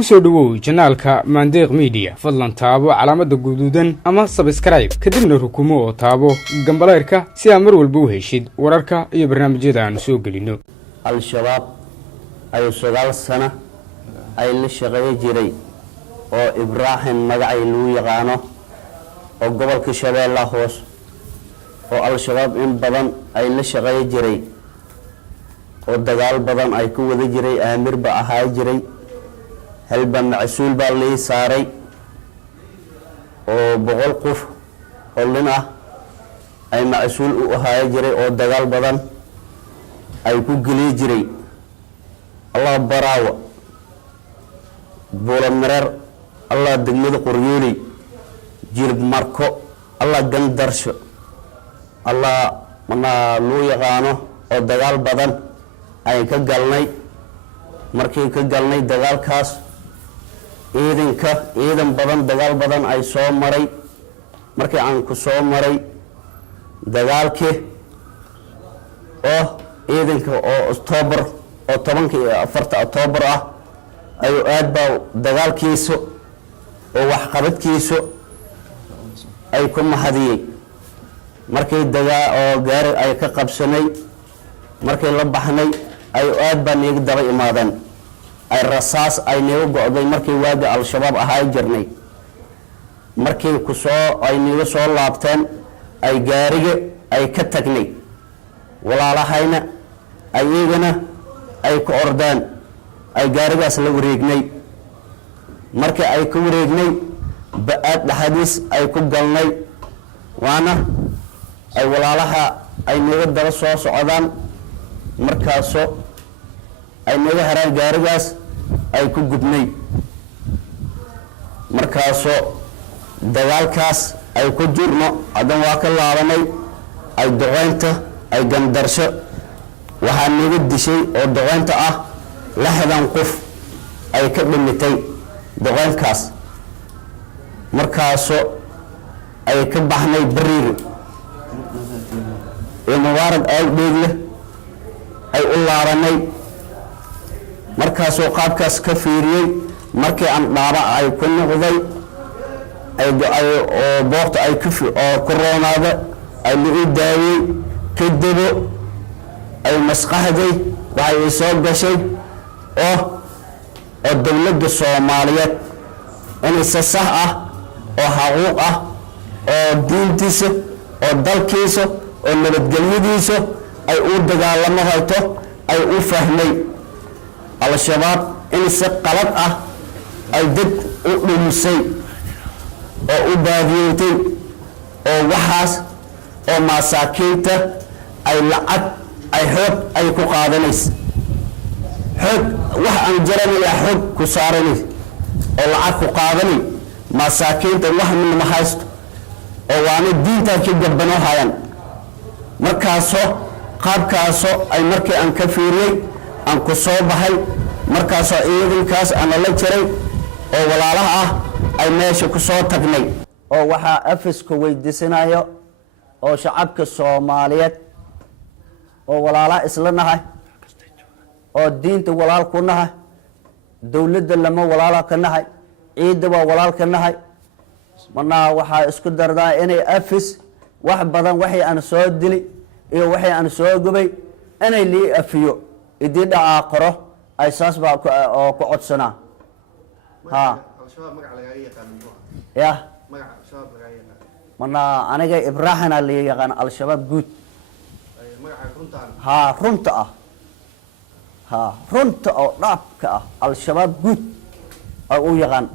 kusoo dhawow janaalka Mandeeq Media fadlan taabo calaamada guduudan ama subscribe kadibna rukumo oo taabo gambaleerka si aad mar walba u heshid wararka iyo barnaamijyada aan soo gelino. al-shabaab ay 9 sano ay la shaqeeyay jiray oo Ibrahim magacay loo yaqaano oo gobolka Shabeellaha Hoose oo al-shabaab in badan ay la shaqeeyay jiray oo dagaal badan ay ku wada jiray aamir ba ahaa jiray halba macsuul baa la saaray oo 100 qof oo lina ay macsuul u ahaa jiray oo dagaal badan ay ku gali jiray Allah baraawa buulamareer Allah degmada qoryooley jirb marko Allah gandarsho Allah mana loo yaqaano oo dagaal badan ay ka galnay markii ka galnay dagaalkaas ciidan badan dagaal badan ay soo maray markii aan ku soo maray dagaalkii oo ciidanka oo October oo 14 October ah ay aad baa dagaalkiisu oo wax qabadkiisu ay ku mahadiyay markii oo gaari ay ka qabsanay markii la baxnay ay aad baa neeg daba imaadeen ay rasaas ay neego go'day markii waaga al-shabaab ahaa jirnay markii ku soo ay neego soo laabteen ay gaariga ay ka tagnay walaalahayna ayagana ay ku ordaan ay gaarigaas la wareegnay markii ay ku wareegnay baad dhaxadiis ay ku galnay waana ay walaalaha ay neego daba soo socdaan markaasoo ay naga haraan gaarigaas ay ku gubnay markaasoo dagaalkaas ay ku jirno adan waa ka laabanay ay doqeynta ay gandarsho waxaa naga dishay oo doqeynta ah 60 qof ay ka dhimitay doqeynkaas markaasoo ay ka baxnay bariir ee mubaarad ay dheegle ay u laabanay markaasoo qaabkaas ka fiiriyay markii aan dhaaba ay ku noqday ay oo boorta ay oo koroonada ay lagu daayay kadib ay masqahday waxay soo gashay oo dawladda Soomaaliyeed inay sax ah oo xaquuq ah oo diintiisa oo dalkiisa oo nabadgelyadiisa ay u dagaalamo hayto ay u fahmay al-shabaab in si qalad ah ay dad u dhumisay oo u baadiyay oo waxaas oo masaakiinta ay lacag ay xoog ay ku qaadanayso xoog wax aan jaranaya xoog ku saaranay oo lacag ku qaadanay masaakiinta wax min ma haysto oo waana diinta ka gabano hayaan markaasoo qaabkaasoo ay markii aan ka fiiriyay aan ku soo baxay markaasoo ciidankaas aan la jiray oo walaalaha ah ay meesha ku soo tagnay oo waxa afisku weydiisanayo oo shacabka Soomaaliyeed oo walaalaha isla nahay oo diinta walaal ku nahay dawladda lama walaala ka nahay ciidda waa walaal ka nahay mana waxa isku dardaa inay afis wax badan waxay aan soo dilay iyo waxay aan soo gubay inay lii afiyo idii dhaca qoro ay saas baa oo ku codsana ha al-shabaab magac laga yaqaan ya magac al-shabaab laga yaqaan mana aniga Ibrahim ali yaqaan al-shabaab guud magaca runta ha runta oo dhaabka ah al-shabaab guud ay u yaqaan